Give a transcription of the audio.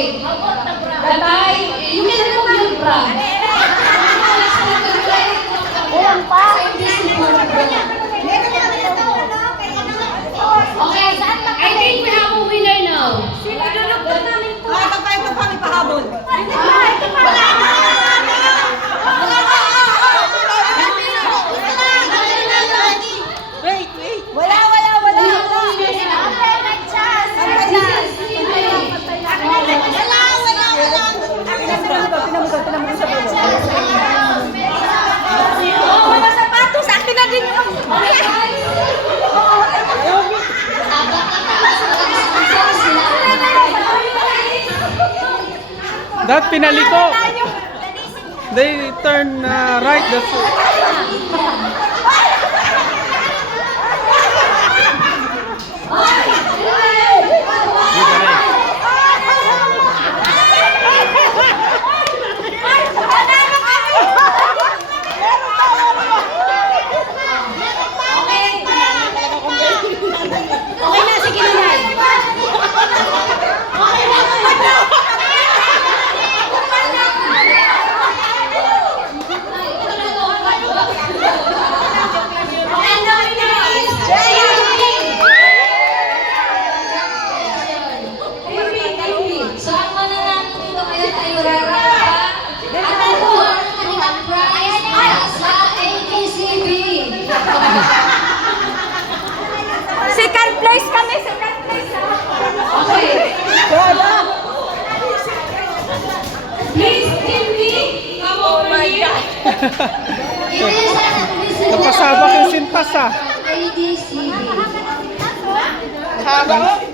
Okay. Tatay, you can remove your bra. Ulang pa. Okay, I think we have a winner now. Sino dulog namin to? Ito pa, may pahabol. Wait. Wala. Mga sapatos, akin na din yun. That pinaliko. They turn right. That's Okay na, sige na. So, ang mananalo dito ngayon ay Rara. At nakuha ng kanilang prize para sa AKCB. Second place kami, second place. Okay. Please give me come over here. It is napasabak yung sintas ah. ADCB. Haba.